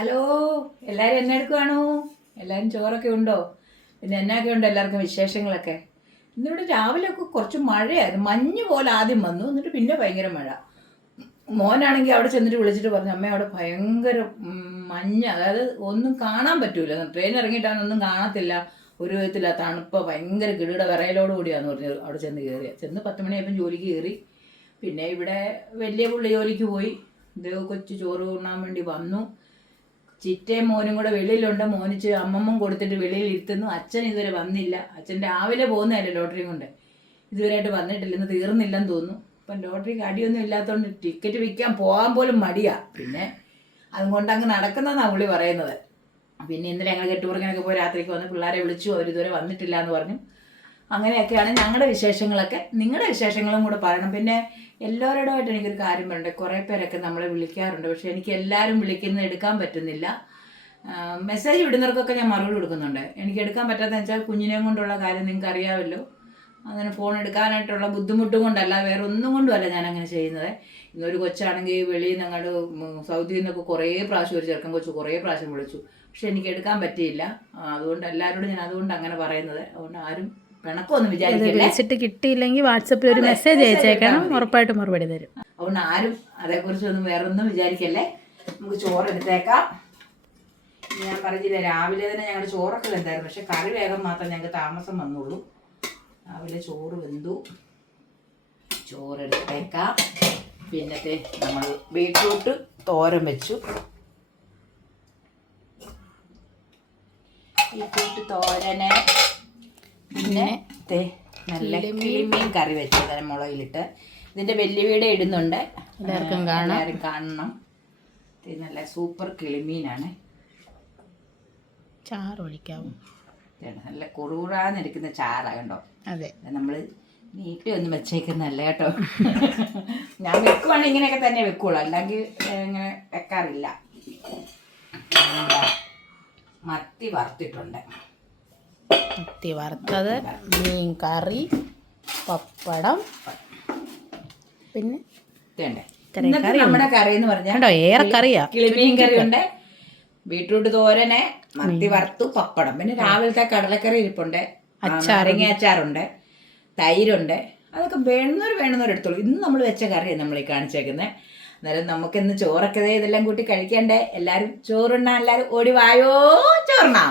Hello എല്ലാവരും എന്നെ എടുക്കുവാണോ? എല്ലാവരും ചോറൊക്കെ ഉണ്ടോ? പിന്നെ എന്നൊക്കെ ഉണ്ട് എല്ലാവർക്കും വിശേഷങ്ങളൊക്കെ? ഇന്നിവിടെ രാവിലെ ഒക്കെ കുറച്ച് മഴയായിരുന്നു. മഞ്ഞ് പോലെ ആദ്യം വന്നു എന്നിട്ട് പിന്നെ ഭയങ്കര മഴ. മോനാണെങ്കിൽ അവിടെ ചെന്നിട്ട് വിളിച്ചിട്ട് പറഞ്ഞു അമ്മ അവിടെ ഭയങ്കര മഞ്ഞ്. അതായത് ഒന്നും കാണാൻ പറ്റൂല. ട്രെയിൻ ഇറങ്ങിയിട്ടാണ് ഒന്നും കാണത്തില്ല. ഒരു വിധത്തില്ല തണുപ്പ്. ഭയങ്കര കിടുകിട വിറയലോട് കൂടിയാന്ന് പറഞ്ഞത് അവിടെ ചെന്ന് കയറിയ ചെന്ന് പത്ത് മണിയായപ്പം ജോലിക്ക് കയറി പിന്നെ ഇവിടെ വലിയ പുള്ളി ജോലിക്ക് പോയി. ഇത് കൊച്ചു ചോറ് ഉണ്ണാൻ വേണ്ടി വന്നു. ചിറ്റയും മോനും കൂടെ വെളിയിലുണ്ട്. മോനിച്ച് അമ്മമ്മ കൊടുത്തിട്ട് വെളിയിൽ ഇരുത്തുന്നു. അച്ഛൻ ഇതുവരെ വന്നില്ല. അച്ഛൻ രാവിലെ പോകുന്നതല്ലേ ലോട്ടറി കൊണ്ട്? ഇതുവരെയായിട്ട് വന്നിട്ടില്ല. ഇന്ന് തീർന്നില്ലെന്ന് തോന്നുന്നു. അപ്പം ലോട്ടറിക്ക് അടിയൊന്നും ഇല്ലാത്തതുകൊണ്ട് ടിക്കറ്റ് വിൽക്കാൻ പോകാൻ പോലും മടിയാ. പിന്നെ അതുകൊണ്ട് അങ്ങ് നടക്കുന്നതെന്നാണ് പുള്ളി പറയുന്നത്. പിന്നെ ഇന്നലെ ഞങ്ങൾ കെട്ടുപുറങ്ങനൊക്കെ പോയി രാത്രിക്ക് വന്ന് പിള്ളേരെ വിളിച്ചു. അവരിതുവരെ വന്നിട്ടില്ല എന്ന് പറഞ്ഞു. അങ്ങനെയൊക്കെയാണ് ഞങ്ങളുടെ വിശേഷങ്ങളൊക്കെ. നിങ്ങളുടെ വിശേഷങ്ങളും കൂടെ പറയണം. പിന്നെ എല്ലാവരോടുമായിട്ട് എനിക്കൊരു കാര്യം പറയണ്ടേ? കുറേ പേരൊക്കെ നമ്മളെ വിളിക്കാറുണ്ട്. പക്ഷേ എനിക്ക് എല്ലാവരും വിളിക്കുന്നത് എടുക്കാൻ പറ്റുന്നില്ല. മെസ്സേജ് വിടുന്നവർക്കൊക്കെ ഞാൻ മറുപടി കൊടുക്കുന്നുണ്ട്. എനിക്ക് എടുക്കാൻ പറ്റാത്തതെന്ന് വെച്ചാൽ കുഞ്ഞിനെയും കൊണ്ടുള്ള കാര്യം നിങ്ങൾക്ക് അറിയാമല്ലോ അങ്ങനെ ഫോൺ എടുക്കാനായിട്ടുള്ള ബുദ്ധിമുട്ട് കൊണ്ടല്ല വേറെ ഒന്നും കൊണ്ടുമല്ല ഞാൻ അങ്ങനെ ചെയ്യുന്നത്. ഇന്നൊരു കൊച്ചാണെങ്കിൽ വെളിയിൽ ഞങ്ങളുടെ സൗദിയിൽ നിന്നൊക്കെ കുറേ പ്രാവശ്യം ഒരു ചെറുക്കൻ കൊച്ചു കുറേ പ്രാവശ്യം വിളിച്ചു. പക്ഷെ എനിക്ക് എടുക്കാൻ പറ്റിയില്ല. അതുകൊണ്ട് എല്ലാവരോടും ഞാൻ അതുകൊണ്ട് അങ്ങനെ പറയുന്നത്. അതുകൊണ്ട് ആരും വിചാരിക്കില്ല? വിളിച്ചിട്ട് കിട്ടിയില്ലെങ്കിൽ വാട്സപ്പിൽ ഒരു മെസ്സേജ് അയച്ചേക്കണം. ഉറപ്പായിട്ട് മറുപടി തരും. അതുകൊണ്ട് ആരും അതേക്കുറിച്ചൊന്നും വേറെ ഒന്നും വിചാരിക്കല്ലേ? നമുക്ക് ചോറ് എടുത്തേക്കാം ഞാൻ പറഞ്ഞില്ല രാവിലെ തന്നെ ഞങ്ങളുടെ ചോറൊക്കെ വെന്തായിരുന്നു. പക്ഷെ കറി വേഗം മാത്രം ഞങ്ങൾക്ക് താമസം വന്നുള്ളൂ. രാവിലെ ചോറ് വെന്തു. ചോറ് എടുത്തേക്കാം പിന്നത്തെ നമ്മൾ ബീട്രൂട്ട് തോരൻ വെച്ചു. ബീട്രൂട്ട് തോരന് പിന്നെ നല്ല കിളിമീൻ. കറി വെച്ചത് മുളകിലിട്ട്. ഇതിന്റെ വലിയ വീട് ഇടുന്നുണ്ട്. എല്ലാവർക്കും കാണാം. എല്ലാവരും കാണണം. നല്ല സൂപ്പർ കിളിമീനാണ്. ചാറ് ഒഴിക്കാവും. ഇതാണ് നല്ല കുറുകുറാന്നിരിക്കുന്ന ചാറാ കണ്ടോ? അതെ. നമ്മൾ നീട്ടി ഒന്നും വെച്ചേക്കുന്നല്ല കേട്ടോ? ഞാൻ വെക്കുവാണെങ്കിൽ ഇങ്ങനെയൊക്കെ തന്നെ വെക്കുള്ളൂ. അല്ലെങ്കിൽ ഇങ്ങനെ വെക്കാറില്ല. മത്തി വറുത്തിട്ടുണ്ട്. മത്തി വറുത്തത് മീൻ കറി പപ്പടം പിന്നെ ഇന്നത്തെ നമ്മുടെ കറി എന്ന് പറഞ്ഞാൽ ഏറെ കറിയാ. കിളിമീൻ കറി ഉണ്ട് ബീട്രൂട്ട് തോരനെ മത്തി വറുത്തു പപ്പടം. പിന്നെ രാവിലത്തെ കടലക്കറി ഇരിപ്പുണ്ട്. അച്ചാറിങ്ങ അച്ചാറുണ്ട്. തൈരുണ്ട്. അതൊക്കെ വേണമെന്നൊരു വേണമെന്നൊരു എടുത്തോളൂ ഇന്ന് നമ്മൾ വെച്ച കറിയാണ് നമ്മൾ ഈ കാണിച്ചേക്കുന്നത് അന്നേരം നമുക്ക് ഇന്ന് ചോറൊക്കെ ഇതെല്ലാം കൂട്ടി കഴിക്കണ്ടേ? എല്ലാവരും ചോറുണ്ണാൻ എല്ലാവരും ഓടി വായോ ചോറുണ്ണാം.